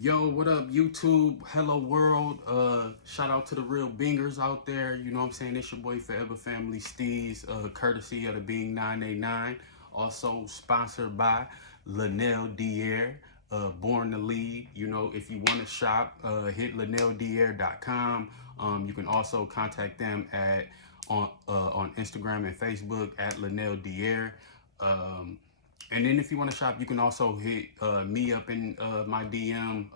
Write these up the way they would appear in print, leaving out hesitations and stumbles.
Yo, what up, YouTube? Hello, world. Shout out to the real bingers out there. You know what I'm saying? It's your boy Forever Family Steez, courtesy of the Bing 989. Also sponsored by Linnell Dier, Born to Lead. You know, if you want to shop, hit linnelldier.com. You can also contact them on Instagram and Facebook at Linnell Dier. Um, and then if you want to shop, you can also hit me up in my DM,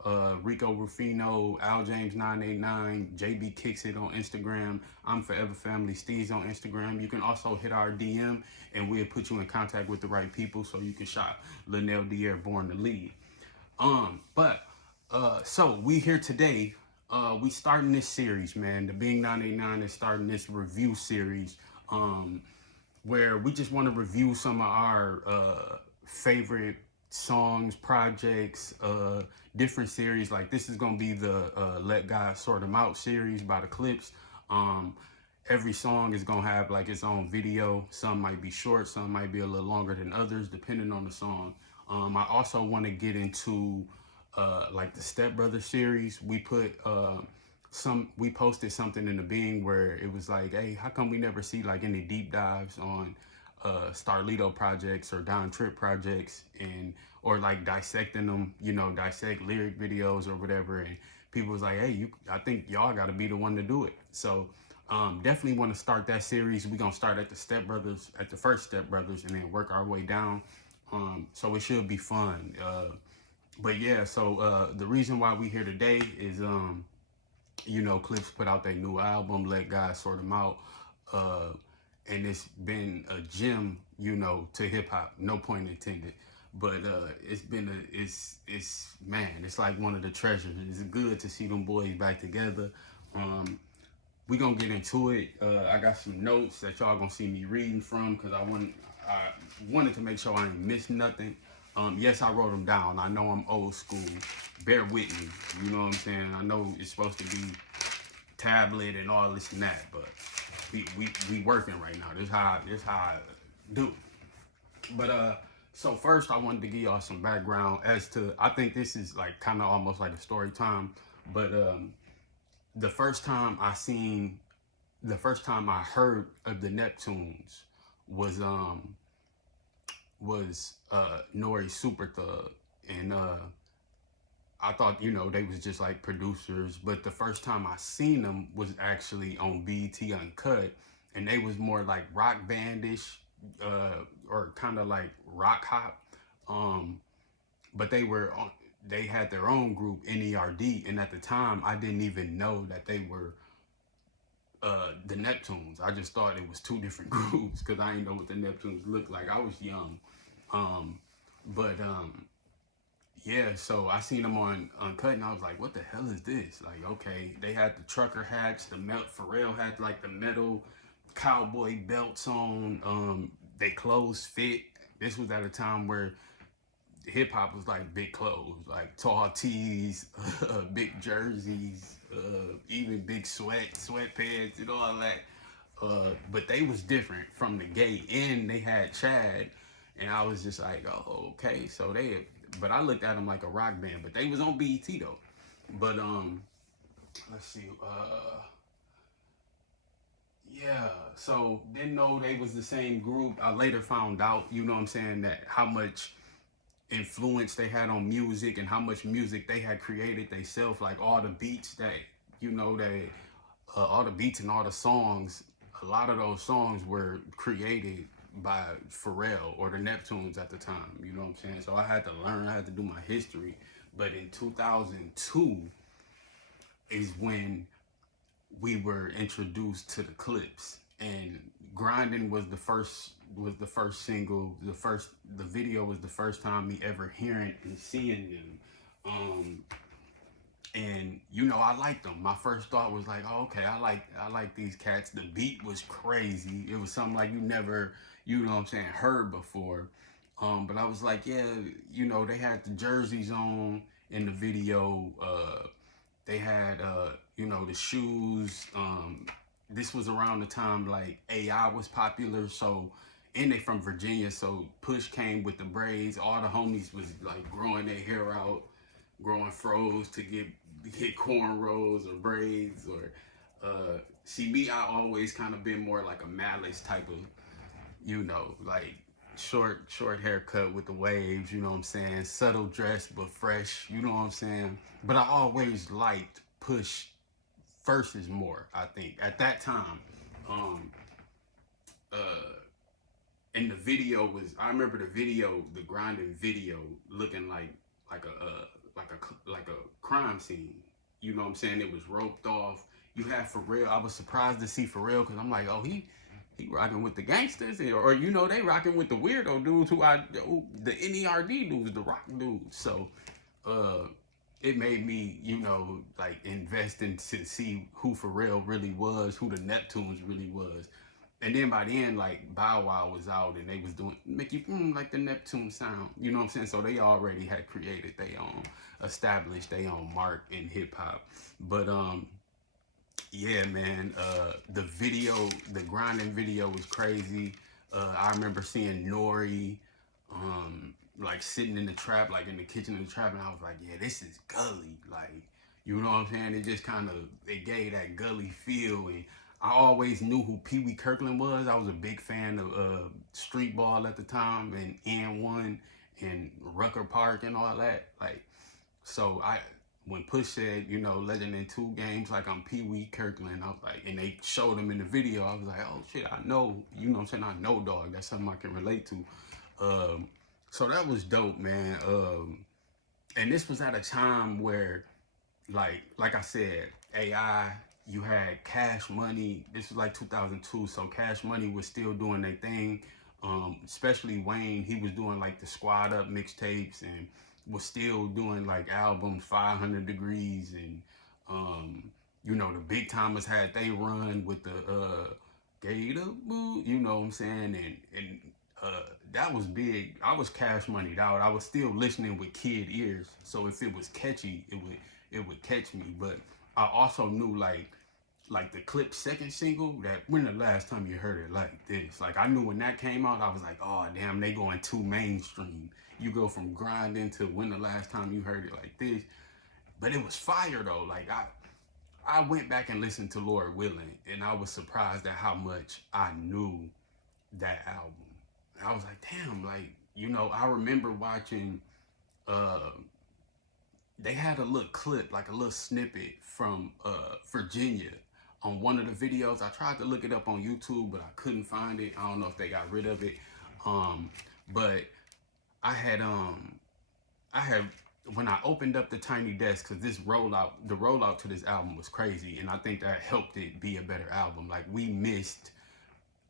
Rico Rufino, Al James 989, JB Kicks It on Instagram. I'm Forever Family Steez on Instagram. You can also hit our DM and we'll put you in contact with the right people so you can shop Linnell Dier Born to Lead. So we here today. We starting this series, man. The Bing 989 is starting this review series. Where we just want to review some of our favorite songs, projects, different series. Like this is gonna be the Let God Sort Them Out series by the Clipse. Every song is gonna have like its own video. Some might be short, some might be a little longer than others, depending on the song. I also want to get into like the Step Brothers series. We posted something in the Bing where it was like, hey, how come we never see like any deep dives on Starlito projects or Don Trip projects, and or like dissecting them, dissect lyric videos or whatever. And people was like, hey, I think y'all got to be the one to do it. So definitely want to start that series. We're gonna start at the first Step Brothers, and then work our way down. So it should be fun. But yeah, so the reason why we here today is Clipse put out their new album, Let God Sort Them Out. And it's been a gem, to hip hop, no point intended. But it's man, it's like one of the treasures. It's good to see them boys back together. We gonna get into it. I got some notes that y'all gonna see me reading from because I wanted to make sure I ain't missed nothing. Yes, I wrote them down. I know I'm old school. Bear with me. You know what I'm saying? I know it's supposed to be tablet and all this and that, but we working right now. This how I do. But so first I wanted to give y'all some background as to, I think this is like kind of almost like a story time, but the first time I heard of the Neptunes was Nori Super Thug, and I thought, they was just like producers, but the first time I seen them was actually on BET Uncut, and they was more like rock bandish, or kind of like rock hop. But they had their own group, NERD, and at the time I didn't even know that they were the Neptunes. I just thought it was two different groups because I didn't know what the Neptunes looked like. I was young, but yeah, so I seen them on Uncut, and I was like, what the hell is this? Like, okay, they had the trucker hats, Pharrell had like the metal cowboy belts on, they clothes fit. This was at a time where hip hop was like big clothes, like tall tees, big jerseys, even big sweatpants and all that. But they was different from the gate, and they had Chad, and I was just like, oh, okay. But I looked at them like a rock band, but they was on BET though. But let's see, yeah. So didn't know they was the same group. I later found out, you know what I'm saying, that how much influence they had on music and how much music they had created themselves, like all the beats that they all the beats and all the songs, a lot of those songs were created by Pharrell or the Neptunes at the time, you know what I'm saying? So I had to learn, I had to do my history. But in 2002 is when we were introduced to the Clipse, and Grinding was the first single. The video was the first time me ever hearing and seeing them. And I liked them. My first thought was like, oh, okay, I like these cats. The beat was crazy. It was something like you never, what I'm saying, heard before. But I was like, yeah, they had the jerseys on in the video. They had the shoes. This was around the time like AI was popular, so, and they from Virginia, so Push came with the braids. All the homies was like growing their hair out, growing froze to get cornrows or braids or see me, I always kind of been more like a malice type of, like short haircut with the waves, you know what I'm saying? Subtle dress but fresh, you know what I'm saying? But I always liked push verses more, I think. At that time, um uh and the video was, I remember the video, the grinding video looking like like a crime scene. You know what I'm saying? It was roped off. You had Pharrell. I was surprised to see Pharrell because I'm like, oh, he rocking with the gangsters, or they rocking with the weirdo dudes the NERD dudes, the rock dudes. So uh it made me, like invest in to see who Pharrell really was, who the Neptunes really was. And then by the end, like Bow Wow was out and they was doing make you like the Neptune sound. You know what I'm saying? So they already had created their own, established their own mark in hip hop. But yeah, man, the video, the grinding video was crazy. I remember seeing Nori, like sitting in the trap, like in the kitchen of the trap, and I was like, yeah, this is gully. Like, you know what I'm saying? It just kind of, it gave that gully feel. And I always knew who Pee Wee Kirkland was. I was a big fan of street ball at the time and N1 and Rucker Park and all that. Like, so when Push said, legend in 2 games, like I'm Pee Wee Kirkland, I was like, and they showed him in the video, I was like, oh shit, I know, you know what I'm saying? I know, dog. That's something I can relate to. So that was dope, man. And this was at a time where, like I said, AI, you had Cash Money. This was like 2002, so Cash Money was still doing their thing. Especially Wayne, he was doing like the Squad Up mixtapes and was still doing like albums, 500 Degrees, and the Big Timers had they run with the Gator Boo, you know what I'm saying, and that was big. I was Cash Moneyed out. I was still listening with kid ears, so if it was catchy, it would catch me. But I also knew like the Clipse second single, that when the last time you heard it like this? Like I knew when that came out, I was like, oh damn, they going too mainstream. You go from grinding to when the last time you heard it like this. But it was fire though. Like I went back and listened to Lord Willing, and I was surprised at how much I knew that album. And I was like, damn, like, I remember watching they had a little clip, like a little snippet from Virginia on one of the videos. I tried to look it up on YouTube, but I couldn't find it. I don't know if they got rid of it. But I had when I opened up the Tiny Desk, because the rollout to this album was crazy, and I think that helped it be a better album. Like we missed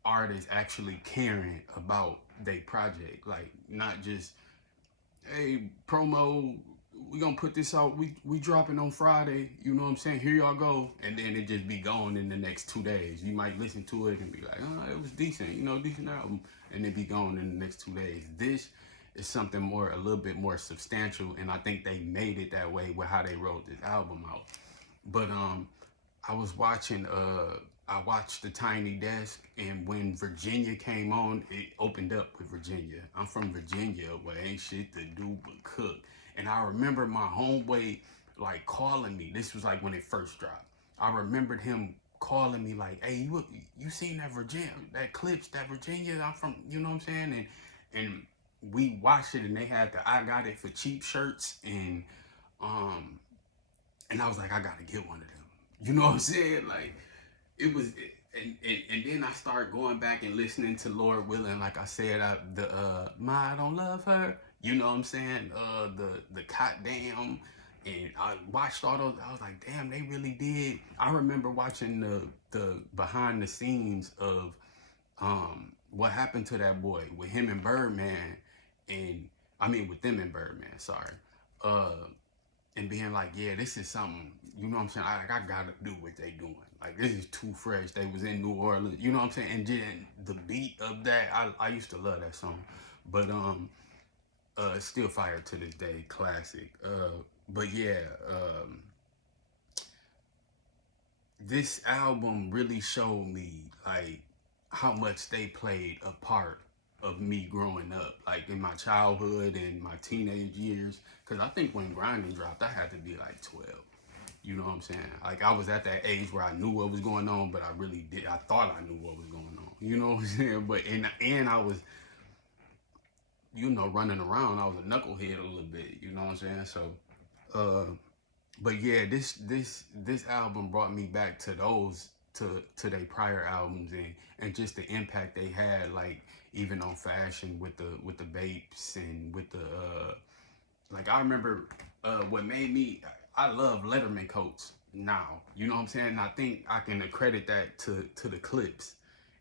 artists actually caring about their project, like not just, hey, promo, we gonna put this out, we dropping on Friday, you know what I'm saying, here y'all go, and then it just be gone in the next 2 days. You might listen to it and be like, oh, it was decent, decent album, and it be gone in the next 2 days. This is something a little bit more substantial, and I think they made it that way with how they wrote this album out. But I was watching I watched the Tiny Desk, and when Virginia came on, it opened up with Virginia. I'm from Virginia, where ain't shit to do but cook. And I remember my homeboy like calling me. This was like when it first dropped. I remembered him calling me like, "Hey, you seen that Virginia, that Clipse, that Virginia? I'm from, you know what I'm saying?" And we watched it, and they had the I Got It for Cheap shirts, um and I was like, I gotta get one of them. You know what I'm saying? Like it was, and then I started going back and listening to Lord Willing. Like I said, I don't love her. You know what I'm saying? The Cot Damn, and I watched all those. I was like, damn, they really did. I remember watching the behind the scenes of what happened to that boy with him and Birdman, and I mean with them and Birdman. Sorry. And being like, yeah, this is something, you know what I'm saying? I gotta do what they doing. Like, this is too fresh. They was in New Orleans, you know what I'm saying? And then the beat of that, I used to love that song. But it's still fire to this day, classic. But yeah, this album really showed me like how much they played a part of me growing up, like in my childhood and my teenage years. Because I think when Grinding dropped, I had to be like 12. You know what I'm saying? Like I was at that age where I knew what was going on, but I really did. I thought I knew what was going on. You know what I'm saying? But and I was, running around. I was a knucklehead a little bit. You know what I'm saying? So, uh, but yeah, this album brought me back to those to their prior albums and just the impact they had, like even on fashion with the Bapes and with the like I remember what made me I love Letterman coats now. You know what I'm saying? And I think I can accredit that to the Clipse.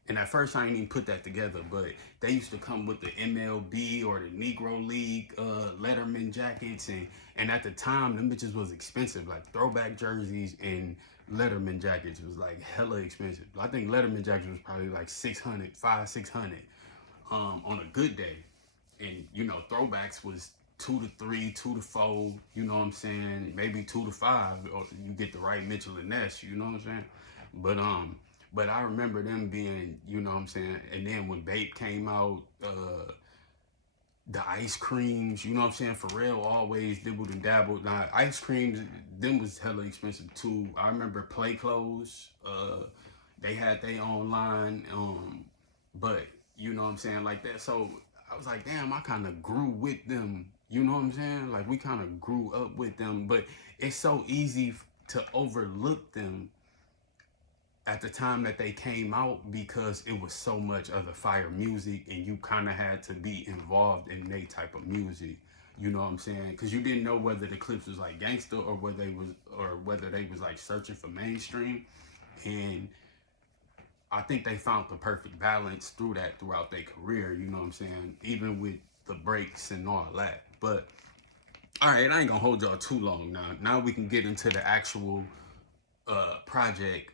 And at first I didn't even put that together, but they used to come with the MLB or the Negro League Letterman jackets, and at the time them bitches was expensive, like throwback jerseys and Letterman jackets was like hella expensive. I think Letterman jackets was probably like 600, 600 on a good day. And throwbacks was 2 to 3, 2 to 4, you know what I'm saying, maybe 2 to 5, or you get the right Mitchell and Ness, you know what I'm saying. But I remember them being, you know what I'm saying. And then when Bape came out, the ice creams, you know what I'm saying. Pharrell always dibbled and dabbled. Now ice creams, them was hella expensive too. I remember Play Clothes, they had their own line, but you know what I'm saying, like that. So I was like, damn, I kind of grew with them. You know what I'm saying? Like we kind of grew up with them, but it's so easy to overlook them at the time that they came out because it was so much other fire music and you kind of had to be involved in their type of music. You know what I'm saying? Because you didn't know whether the Clipse was like gangster or whether they was like searching for mainstream. And I think they found the perfect balance throughout their career. You know what I'm saying? Even with the breaks and all that. But all right, I ain't gonna hold y'all too long now. Now we can get into the actual project.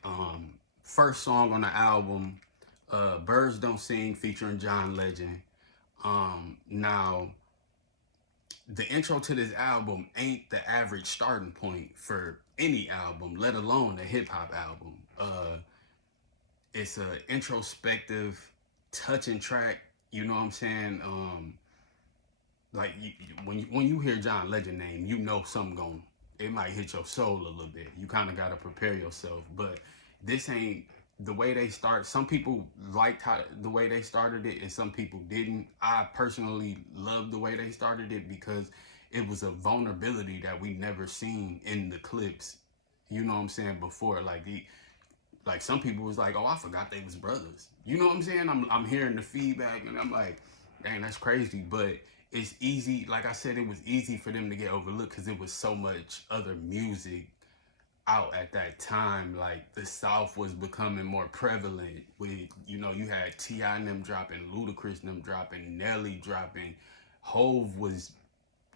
First song on the album, Birds Don't Sing, featuring John Legend. Now the intro to this album ain't the average starting point for any album, let alone a hip hop album. It's a introspective, touching track. You know what I'm saying? Like when you hear John Legend name, you know something going. It might hit your soul a little bit. You kind of got to prepare yourself. But this ain't the way they start. Some people liked the way they started it, and some people didn't. I personally love the way they started it because it was a vulnerability that we never seen in the Clipse. You know what I'm saying? Before, like some people was like, oh, I forgot they was brothers. You know what I'm saying? I'm hearing the feedback and I'm like, dang, that's crazy. But it's easy. Like I said, it was easy for them to get overlooked because it was so much other music out at that time. Like the South was becoming more prevalent with, you had T.I. and them dropping, Ludacris and them dropping, Nelly dropping. Hove was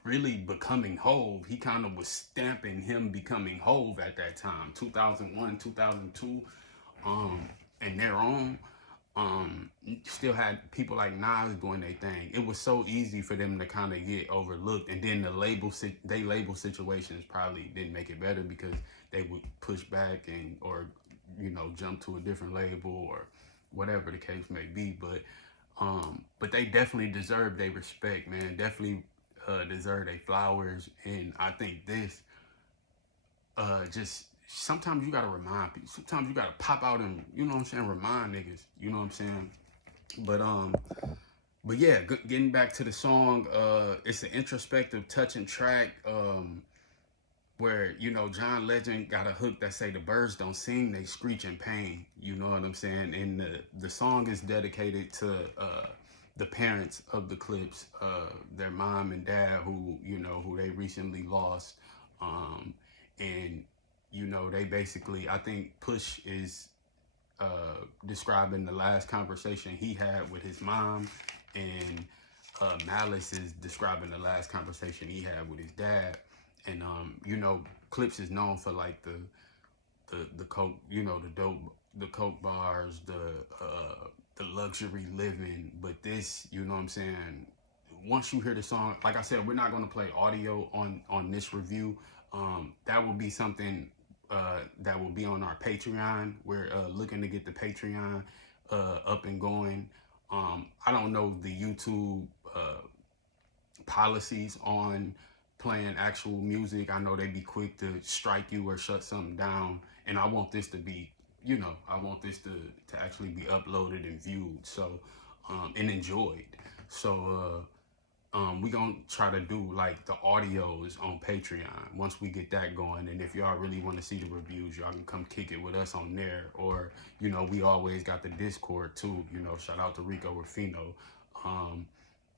really becoming Hove. He kind of was stamping him becoming Hove at that time, 2001, 2002, and their own. Still had people like Nas doing their thing. It was so easy for them to kind of get overlooked, and then the label situations probably didn't make it better because they would push back or jump to a different label or whatever the case may be. But they definitely deserve their respect, man. Definitely deserve their flowers, and I think this just sometimes you gotta remind people. Sometimes you gotta pop out and remind niggas. You know what I'm saying? But yeah, getting back to the song, it's an introspective, touching track. Where John Legend got a hook that say the birds don't sing, they screech in pain. You know what I'm saying? And the song is dedicated to the parents of the Clipse, their mom and dad who they recently lost, and they basically, I think Push is describing the last conversation he had with his mom, and Malice is describing the last conversation he had with his dad. And Clipse is known for like the coke, the dope, the coke bars, the luxury living. But this, you know what I'm saying, once you hear the song, like I said, we're not going to play audio on this review. That will be something that will be on our Patreon. We're looking to get the Patreon up and going. I don't know the YouTube policies on playing actual music. I know they be quick to strike you or shut something down, and I want this to be, I want this to actually be uploaded and viewed, so and enjoyed. So we gonna try to do like the audios on Patreon once we get that going. And if y'all really want to see the reviews, y'all can come kick it with us on there. Or we always got the Discord too. Shout out to Rico Rufino.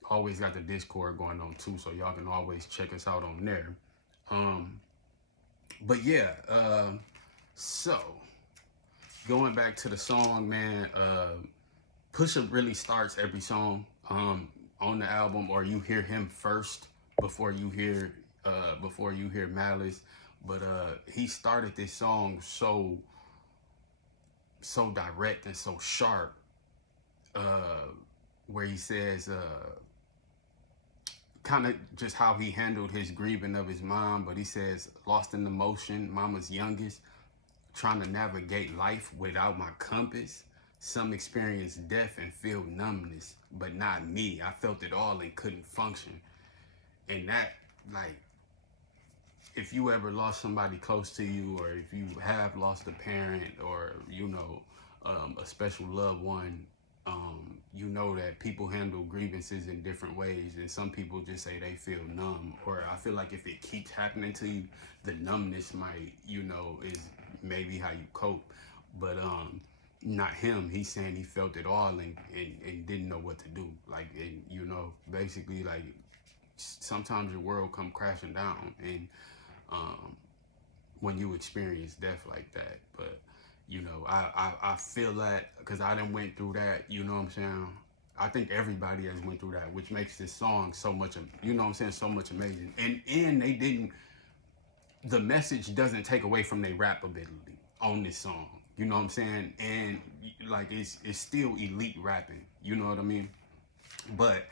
Always got the Discord going on too, so y'all can always check us out on there. But yeah, so going back to the song, man. Pusha really starts every song on the album, or you hear him first before you hear Malice. But he started this song so direct and so sharp, where he says kind of just how he handled his grieving of his mom. But he says, lost in emotion, mama's youngest, trying to navigate life without my compass. Some experience death and feel numbness, but not me. I felt it all and couldn't function. And that, like, if you ever lost somebody close to you, or if you have lost a parent, or a special loved one, you know that people handle grievances in different ways, and some people just say they feel numb. Or I feel like if it keeps happening to you, the numbness might, is maybe how you cope. But not him. He's saying he felt it all and didn't know what to do. Like, and basically, like, sometimes your world come crashing down, and when you experience death like that. But I feel that because I done went through that. You know what I'm saying? I think everybody has went through that, which makes this song so much, so much amazing. And they didn't. The message doesn't take away from their rap ability on this song. You know what I'm saying? And like it's still elite rapping. You know what I mean? But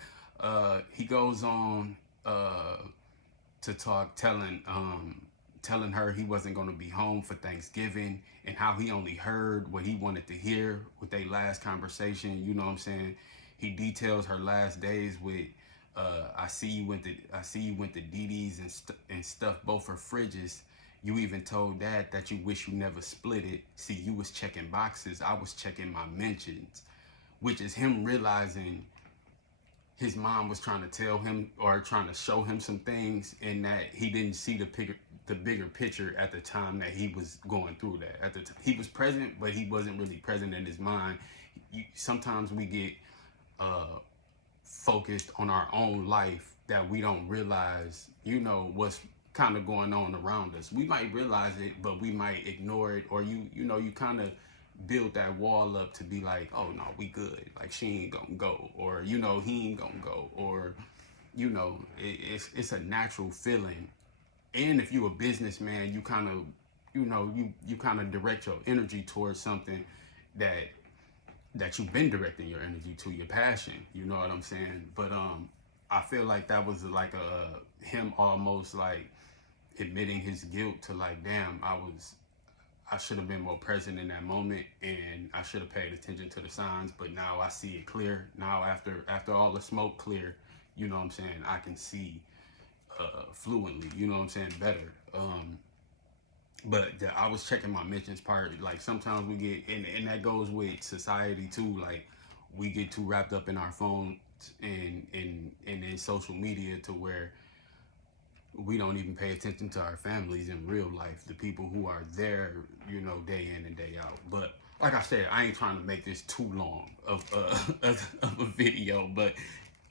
he goes on to talk, telling her he wasn't going to be home for Thanksgiving, and how he only heard what he wanted to hear with their last conversation. You know what I'm saying? He details her last days with, I see you went to Dee Dee's and stuffed both her fridges. You even told Dad that you wish you never split it. See, you was checking boxes, I was checking my mentions, which is him realizing his mom was trying to tell him or trying to show him some things, and that he didn't see the bigger picture at the time that he was going through that. He was present, but he wasn't really present in his mind. Sometimes we get focused on our own life that we don't realize, what's kind of going on around us. We might realize it, but we might ignore it, or you kind of build that wall up to be like, oh no, we good. Like, she ain't gonna go, or he ain't gonna go, or it's a natural feeling. And if you're a businessman, you kind of you kind of direct your energy towards something that you've been directing your energy to, your passion. You know what I'm saying? But I feel like that was like him almost like admitting his guilt to, like, damn, I should have been more present in that moment, and I should have paid attention to the signs. But now I see it clear. Now after all the smoke clear, you know what I'm saying, I can see fluently, you know what I'm saying, better. But I was checking my mentions part. Like, sometimes we get, and that goes with society too. Like, we get too wrapped up in our phones and in social media, to where we don't even pay attention to our families in real life, the people who are there, day in and day out. But like I said, I ain't trying to make this too long of a video, but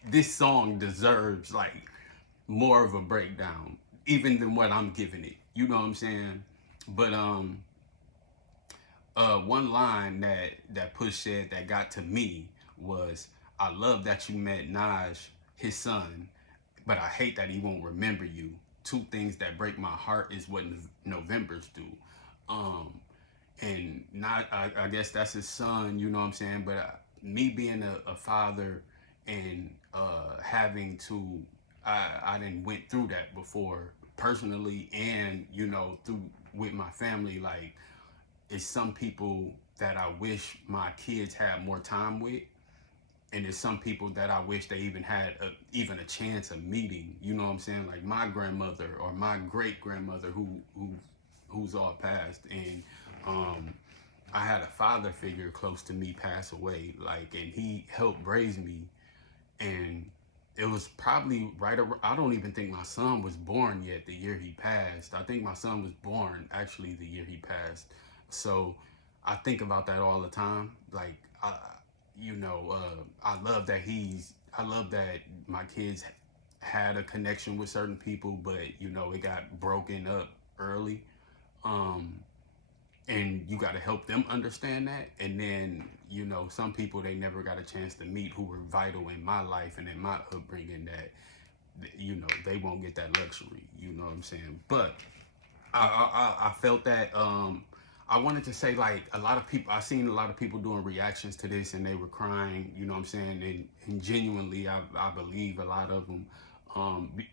this song deserves like more of a breakdown, even than what I'm giving it. You know what I'm saying? But one line that Push said that got to me was, I love that you met Naj, his son, but I hate that he won't remember you. Two things that break my heart is what Novembers do. And not, I guess that's his son, you know what I'm saying? But me being a father, and having to, I didn't went through that before personally, and through with my family. Like, it's some people that I wish my kids had more time with, and there's some people that I wish they even had even a chance of meeting. You know what I'm saying? Like my grandmother or my great grandmother who's all passed, and um, I had a father figure close to me pass away, like, and he helped raise me, and it was probably right around, I don't even think my son was born yet the year he passed. I think my son was born actually the year he passed. So I think about that all the time. Like, I love that I love that my kids had a connection with certain people, but it got broken up early. Um, and you got to help them understand that. And then some people they never got a chance to meet who were vital in my life and in my upbringing, that they won't get that luxury. You know what I'm saying? But I felt that I wanted to say, like, a lot of people, I seen a lot of people doing reactions to this and they were crying, you know what I'm saying? And genuinely, I believe a lot of them.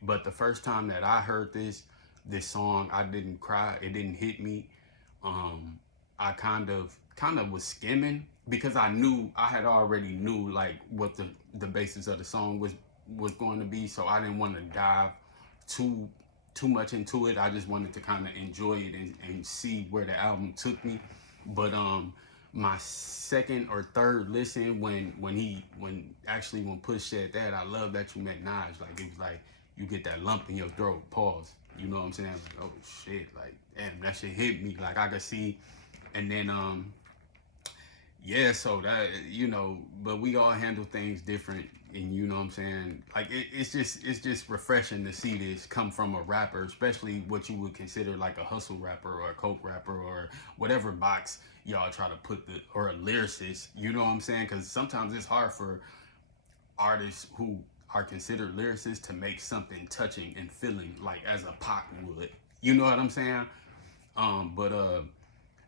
But the first time that I heard this song, I didn't cry. It didn't hit me. um, I kind of was skimming because I had already knew like what the basis of the song was going to be, so I didn't want to dive too too much into it. I just wanted to kind of enjoy it and see where the album took me. But my second or third listen, when Push said that, I love that you met Naj, like it was like you get that lump in your throat. Pause. You know what I'm saying? Like, oh shit, like damn, that shit hit me. Like I could see, and then yeah, so that but we all handle things different, and you know what I'm saying. Like it's just refreshing to see this come from a rapper, especially what you would consider like a hustle rapper or a coke rapper or whatever box y'all try to put or a lyricist. You know what I'm saying? Because sometimes it's hard for artists who are considered lyricists to make something touching and feeling like as a Pac would. You know what I'm saying? But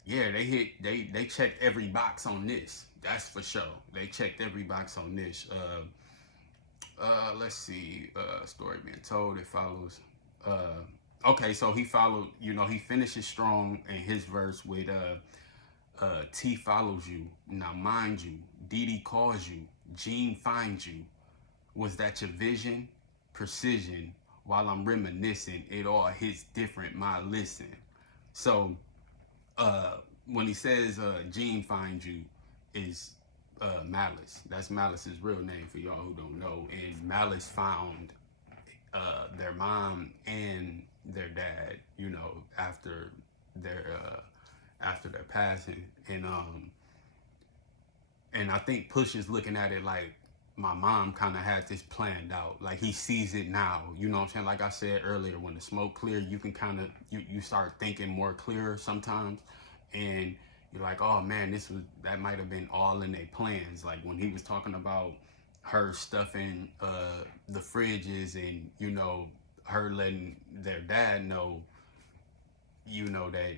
yeah, they checked every box on this. That's for sure. They checked every box on this. Let's see. Story being told. It follows. Okay, so he followed. He finishes strong in his verse with T follows you. Now mind you, Dee calls you. Gene finds you. Was that your vision? Precision. While I'm reminiscing, it all hits different. My listen. So uh, when he says Gene finds you, is Malice. That's Malice's real name for y'all who don't know. And Malice found their mom and their dad, their after their passing, and I think Push is looking at it like my mom kind of had this planned out. Like he sees it now. You know what I'm saying? Like I said earlier, when the smoke clear, you can kind of you start thinking more clearer sometimes, and you're like, oh man, that might have been all in their plans. Like when he was talking about her stuffing the fridges, and her letting their dad know, that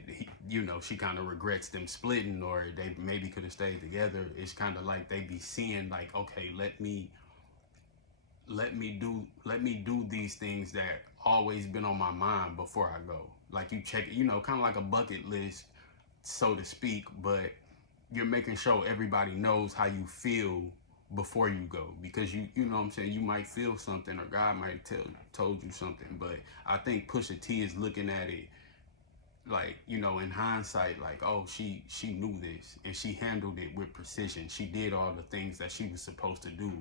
she kind of regrets them splitting, or they maybe could have stayed together. It's kind of like they be seeing like, okay, let me do these things that always been on my mind before I go. Like you check, kind of like a bucket list, so to speak, but you're making sure everybody knows how you feel before you go, because you know what I'm saying, you might feel something, or God might told you something. But I think Pusha T is looking at it like, in hindsight, like, oh, she knew this and she handled it with precision. She did all the things that she was supposed to do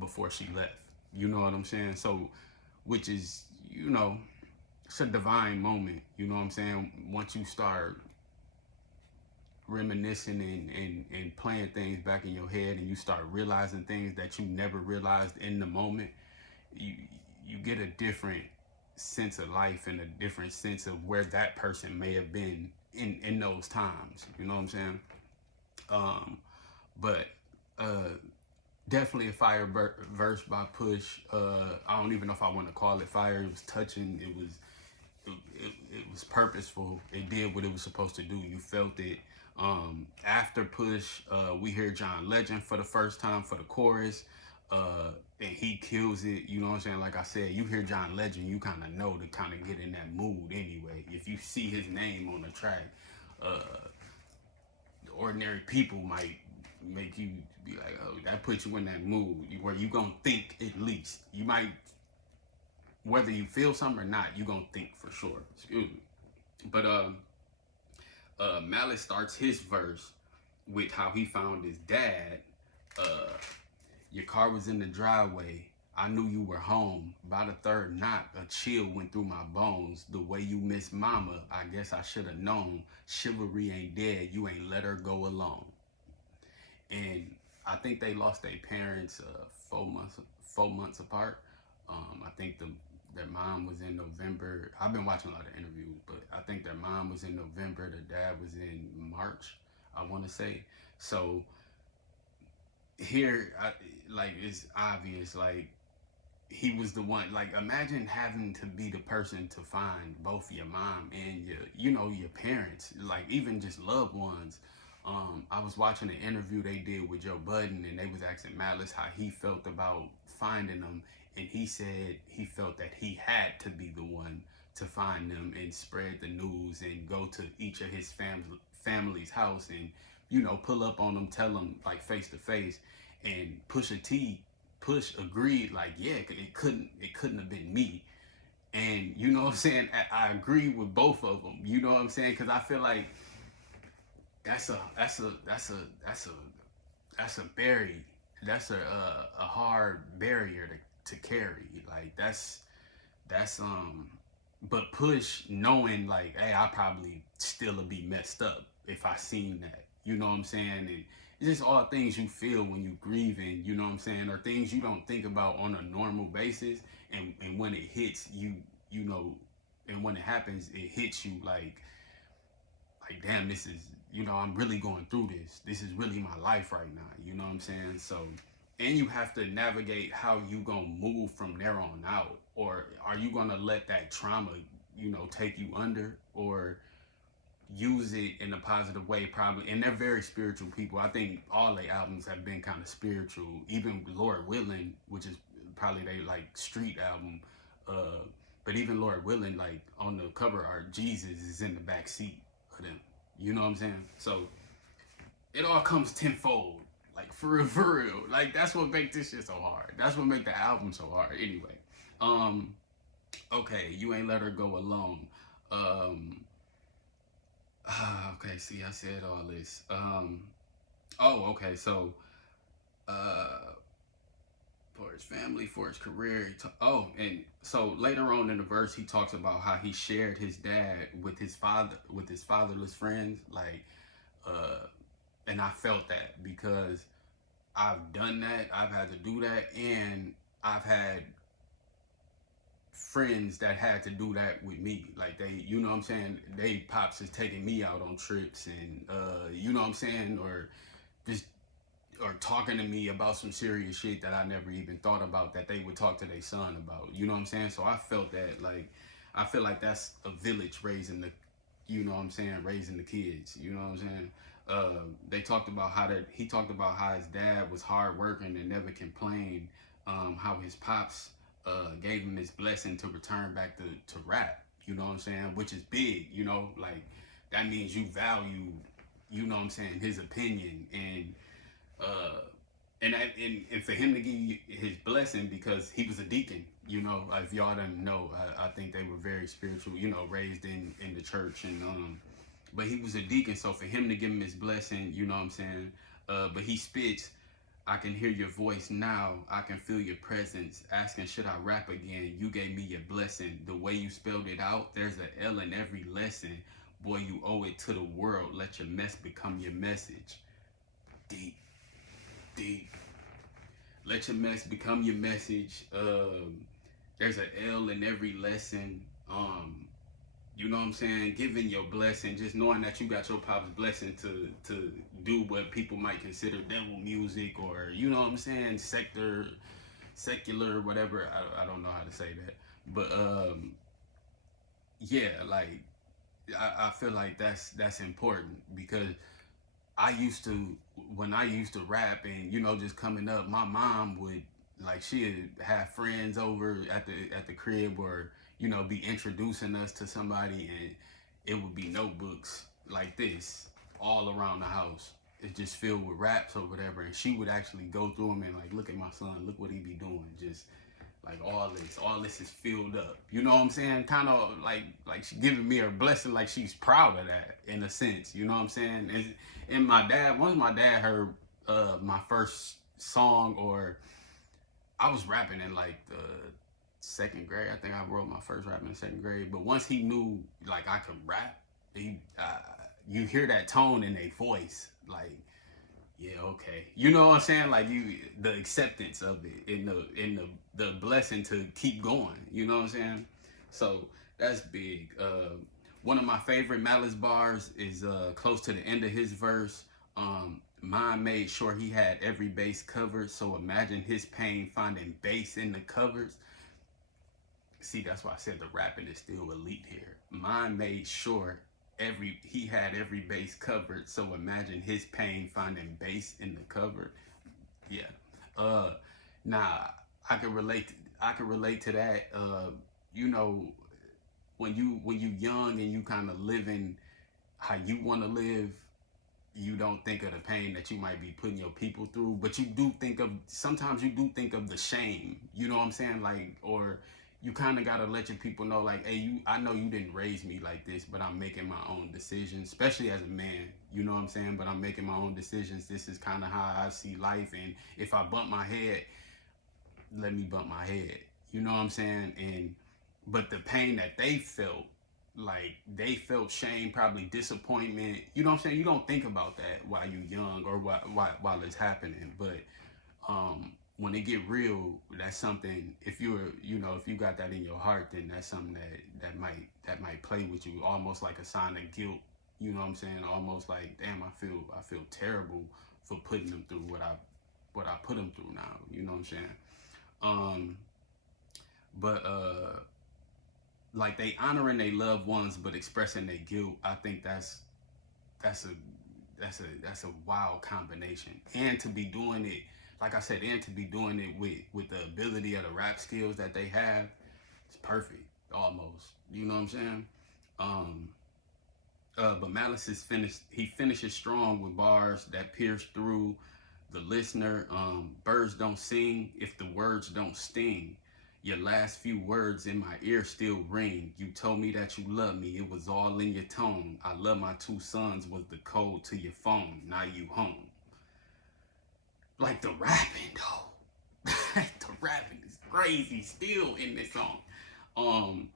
before she left. You know what I'm saying? So, which is, it's a divine moment. You know what I'm saying? Once you start reminiscing and playing things back in your head, and you start realizing things that you never realized in the moment, you you get a different sense of life and a different sense of where that person may have been in those times. You know what I'm saying? Um, but uh, definitely a fire verse by Push. I don't even know if I want to call it fire. It was touching. It was purposeful. It did what it was supposed to do. You felt it. After Push, we hear John Legend for the first time for the chorus, and he kills it. You know what I'm saying? Like I said, you hear John Legend, you kind of know to kind of get in that mood anyway. If you see his name on the track, ordinary people might make you be like, oh, that puts you in that mood where you gonna think at least. You might, whether you feel something or not, you gonna think for sure. Excuse me. But Malice starts his verse with how he found his dad. Uh, Your car was in the driveway. I knew you were home. By the third knock, a chill went through my bones. The way you miss mama, I guess I should have known. Chivalry ain't dead. You ain't let her go alone. And I think they lost their parents 4 months apart. I think their mom was in November. I've been watching a lot of interviews, but I think their mom was in November. Their dad was in March, I want to say. So here, like, it's obvious, like, he was the one. Like, imagine having to be the person to find both your mom and your parents, like, even just loved ones. I was watching an interview they did with Joe Budden, and they was asking Malice how he felt about finding them, and he said he felt that he had to be the one to find them and spread the news and go to each of his family's house and pull up on them, tell them like face to face. And Push agreed, like, yeah, it couldn't have been me. And you know what I'm saying, I agree with both of them, you know what I'm saying, because I feel like that's a barrier. That's a hard barrier to carry. Like, that's but Push knowing, like, hey, I probably still would be messed up if I seen that. You know what I'm saying? And it's just all things you feel when you grieving, you know what I'm saying, or things you don't think about on a normal basis. And when it hits you, you know, and when it happens, it hits you damn, this is, I'm really going through this. This is really my life right now. You know what I'm saying? So, and you have to navigate how you gonna move from there on out. Or are you gonna let that trauma, take you under, or use it in a positive way? Probably. And they're very spiritual people. I think all their albums have been kind of spiritual. Even Lord Willing, which is probably they like street album. But even Lord Willing, like, on the cover art, Jesus is in the back seat of them. You know what I'm saying? So it all comes tenfold. Like, for real, for real. Like, that's what makes this shit so hard. That's what makes the album so hard. Anyway. Okay, you ain't let her go alone. Okay, see, I said all this. Okay, so for his family, for his career. And so later on in the verse, he talks about how he shared his dad with his fatherless friends. Like, and I felt that because I've done that. I've had to do that, and I've had friends that had to do that with me. Like, they, you know what I'm saying, they pops is taking me out on trips, and you know what I'm saying, or just or talking to me about some serious shit that I never even thought about that they would talk to their son about. You know what I'm saying? So I felt that, like, I feel like that's a village raising the, you know what I'm saying, raising the kids. You know what I'm saying? They talked about he talked about how his dad was hard working and never complained. How his pops gave him his blessing to return back to rap. You know what I'm saying? Which is big. Like, that means you value, you know what I'm saying, his opinion. And for him to give you his blessing, because he was a deacon, if y'all didn't know, I think they were very spiritual, raised in the church, and but he was a deacon, so for him to give him his blessing, you know what I'm saying, but he spits, I can hear your voice now, I can feel your presence, asking should I rap again, you gave me your blessing, the way you spelled it out, there's an L in every lesson, boy, you owe it to the world, let your mess become your message. Deep. Let your mess become your message. There's an L in every lesson. You know what I'm saying? Giving your blessing, just knowing that you got your pop's blessing to do what people might consider devil music, or, you know what I'm saying, secular, whatever. I don't know how to say that, but yeah, like, I feel like that's important, because when I used to rap, and, just coming up, my mom would, like, she'd have friends over at the crib, or, be introducing us to somebody, and it would be notebooks like this all around the house. is just filled with raps or whatever, and she would actually go through them and like, look at my son, look what he be doing, just like all this is filled up. You know what I'm saying? Kind of like she giving me her blessing, like she's proud of that in a sense. You know what I'm saying? And my dad, once my dad heard my first song, or I was rapping in like the second grade. I think I wrote my first rap in the second grade. But once he knew like I could rap, you hear that tone in their voice, like, yeah, okay. You know what I'm saying? Like the acceptance of it, and the blessing to keep going. You know what I'm saying? So that's big. One of my favorite Malice bars is close to the end of his verse. Mine made sure he had every base covered. So imagine his pain finding bass in the covers. See, that's why I said the rapping is still elite here. Mine made sure he had every base covered. So imagine his pain finding bass in the cover. Yeah. Uh nah, I can relate I can relate to that. You know, when you young and you kind of living how you want to live, you don't think of the pain that you might be putting your people through, but you do think of, sometimes you do think of the shame, you know what I'm saying? Like, or you kind of got to let your people know, like, hey, I know you didn't raise me like this, but I'm making my own decisions, especially as a man, you know what I'm saying? But I'm making my own decisions. This is kind of how I see life. And if I bump my head, let me bump my head, you know what I'm saying? And, but the pain that they felt, like they felt shame, probably disappointment, you know what I'm saying? You don't think about that while you're young, or while it's happening. But when it get real, that's something, if you're, you know, if you got that in your heart, then that's something that might play with you, almost like a sign of guilt, you know what I'm saying? Almost like, damn, I feel terrible for putting them through what I put them through now, you know what I'm saying? um but like, they honoring their loved ones but expressing their guilt. I think that's a that's a wild combination. And to be doing it, like I said, and to be doing it with the ability of the rap skills that they have, it's perfect almost. You know what I'm saying? Um but Malice is finished. He finishes strong with bars that pierce through the listener. Birds don't sing if the words don't sting. Your last few words in my ear still ring. You told me that you love me. It was all in your tone. I love my two sons was the code to your phone. Now you home. Like the rapping though. The rapping is crazy still in this song. Um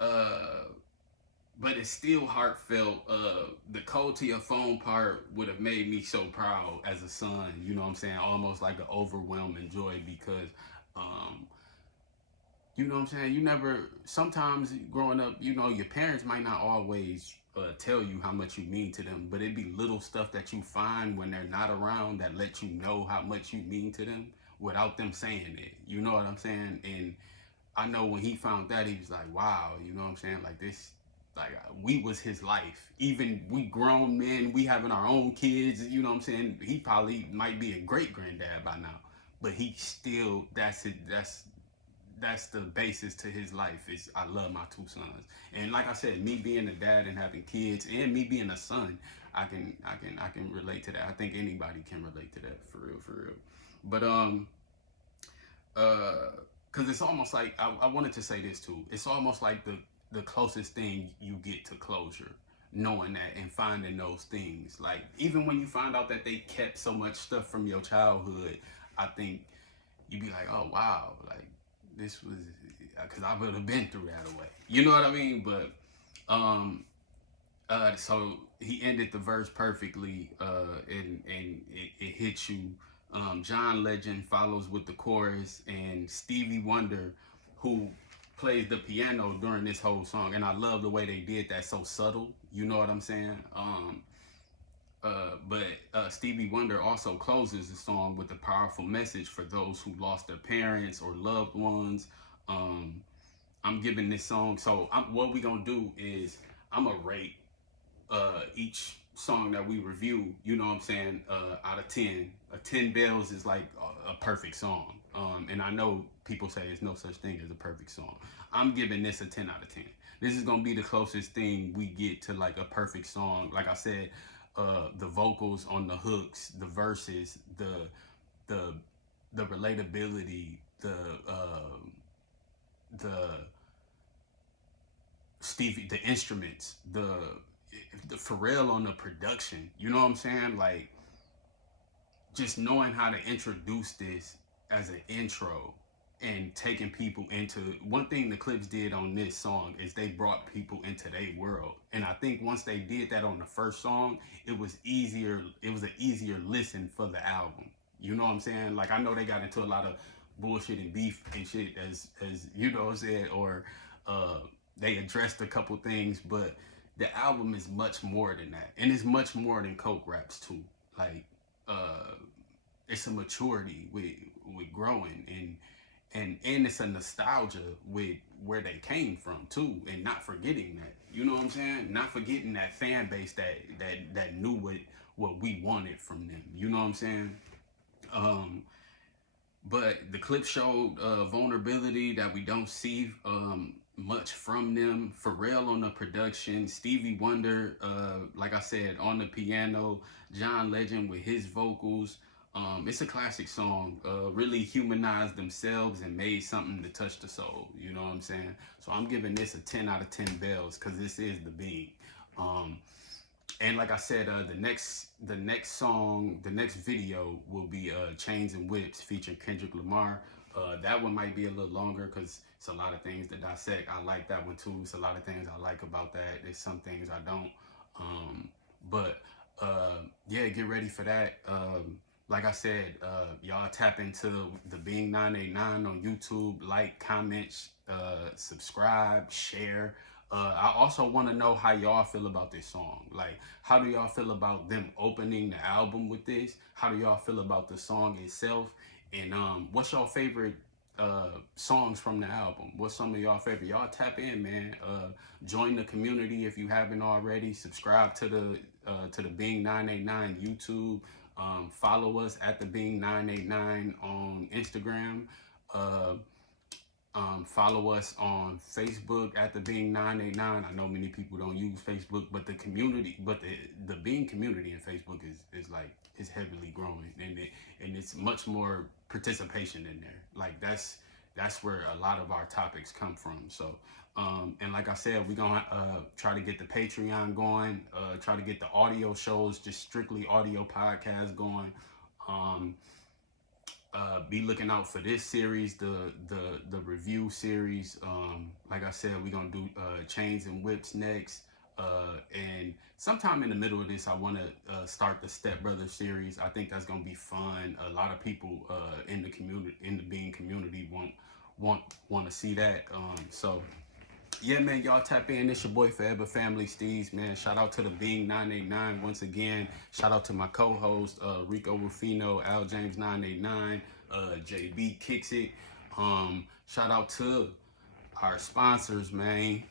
uh but it's still heartfelt. The code to your phone part would have made me so proud as a son, you know what I'm saying? Almost like an overwhelming joy, because um, you know what I'm saying? You never, sometimes growing up, you know, your parents might not always tell you how much you mean to them, but it'd be little stuff that you find when they're not around that let you know how much you mean to them without them saying it. You know what I'm saying? And I know when he found that, he was like, wow, you know what I'm saying? Like this, like we was his life. Even we grown men, we having our own kids, you know what I'm saying? He probably might be a great granddad by now, but he still, that's it. That's the basis to his life, is I love my two sons. And like I said, me being a dad and having kids, and me being a son, I can relate to that. I think anybody can relate to that, for real, for real. But because it's almost like, I wanted to say this too. It's almost like the closest thing you get to closure, knowing that and finding those things. Like, even when you find out that they kept so much stuff from your childhood, I think you'd be like, oh wow, like this was, because I would have been through that away. You know what I mean? But so he ended the verse perfectly, and it hits you. John Legend follows with the chorus, and Stevie Wonder, who plays the piano during this whole song, and I love the way they did that, so subtle. You know what I'm saying? But Stevie Wonder also closes the song with a powerful message for those who lost their parents or loved ones. Um, I'm giving this song, so what we gonna do is I'm gonna rate each song that we review, you know what I'm saying, out of 10. 10 bells is like a perfect song. And I know people say there's no such thing as a perfect song. I'm giving this a 10 out of 10. This is gonna be the closest thing we get to like a perfect song. Like I said, the vocals on the hooks, the verses, the the relatability, the Stevie, the instruments, the Pharrell on the production. You know what I'm saying? Like, just knowing how to introduce this as an intro and taking people into one thing the Clipse did on this song is they brought people into their world. And I think once they did that on the first song, it was an easier listen for the album. You know what I'm saying? Like, I know they got into a lot of bullshit and beef and shit, as you know what I'm saying, or they addressed a couple things, but the album is much more than that. And it's much more than Coke raps too. Like, uh it's a maturity with growing, and it's a nostalgia with where they came from too, and not forgetting that. You know what I'm saying? Not forgetting that fan base that knew what we wanted from them. You know what I'm saying? Um, but the clip showed vulnerability that we don't see much from them. Pharrell on the production, Stevie Wonder, like I said, on the piano, John Legend with his vocals. It's a classic song. Really humanized themselves and made something to touch the soul. You know what I'm saying? So I'm giving this a 10 out of 10 bells because this is the beat. Um, and like I said, the next song, the next video will be Chains and Whips featuring Kendrick Lamar. That one might be a little longer because it's a lot of things to dissect. I like that one too. It's a lot of things I like about that. There's some things I don't. But yeah, get ready for that. Like I said, y'all tap into the Being 989 on YouTube. Like, comment, subscribe, share. I also want to know how y'all feel about this song. Like, how do y'all feel about them opening the album with this? How do y'all feel about the song itself? And what's your favorite songs from the album? What's some of y'all favorite? Y'all tap in, man. Join the community if you haven't already. Subscribe to the Being 989 YouTube. Follow us at the Being 989 on Instagram. Uh, Follow us on Facebook at the Being 989. I know many people don't use Facebook, but the community, but the Being community in Facebook is heavily growing, and it's much more participation in there. Like, that's where a lot of our topics come from. So, and like I said, we're gonna try to get the Patreon going, try to get the audio shows, just strictly audio podcasts, going. Be looking out for this series, the review series. Like I said, we're gonna do Chains and Whips next. And sometime in the middle of this, I want to start the Step Brothers series. I think that's gonna be fun. A lot of people in the community, in the Being community, want to see that. So yeah, man, y'all tap in. It's your boy Forever Family Steez, man. Shout out to the Being 989 once again. Shout out to my co-host Rico Rufino, Al James 989, JB Kicks It. Shout out to our sponsors, man.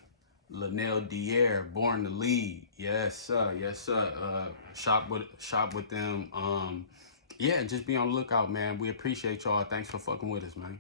Linnell Dier, Born to Lead. Yes, sir. Yes, sir. Shop with them. Yeah, just be on the lookout, man. We appreciate y'all. Thanks for fucking with us, man.